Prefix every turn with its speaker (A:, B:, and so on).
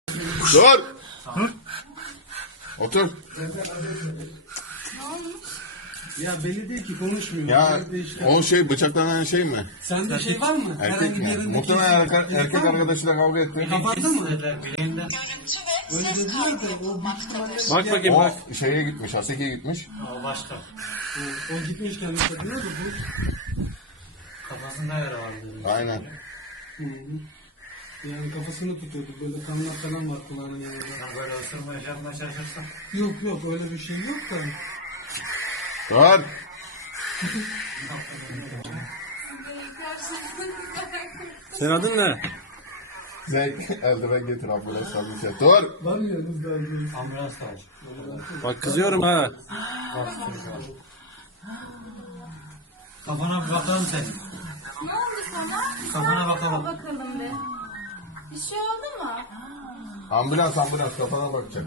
A: Dur. Otur.
B: Ya belli değil ki konuşmuyor.
A: Ya
B: Işte.
A: o şey bıçaklanan şey mi?
B: Sende şey var mı?
A: Erkek
B: Herhangi bir
A: mi?
B: yerinde
A: Muhtemelen
B: kesin-
A: erkek arkadaşıyla kavga etti.
B: Kafanda mı?
C: Bileğinde.
B: Öyle dediler de o büyük ihtimalle...
D: Bak bakayım bak.
A: O şeye gitmiş, Haseki'ye gitmiş.
C: O başka.
B: O gitmiş kendisi diyor da bu.
C: Kafasında yara vardı.
A: Aynen.
B: Hı hı. Yani kafasını tutuyordu. Böyle kanlar falan var kulağının yanında.
C: Ya böyle ısırmaya yapmaya çalışırsan.
B: Yok yok öyle bir şey yok da.
A: Dur.
D: Senin adın ne?
A: Zevk eldiven getir ambulans almışlar. Dur.
B: Var mı yanınızda?
C: Ambulans var.
D: Bak kızıyorum ha.
C: Kafana bir bakalım sen.
E: Ne oldu sana?
C: Kafana bakalım.
E: Bakalım bir. Bir şey oldu mu?
A: Ambulans kafana bakacak.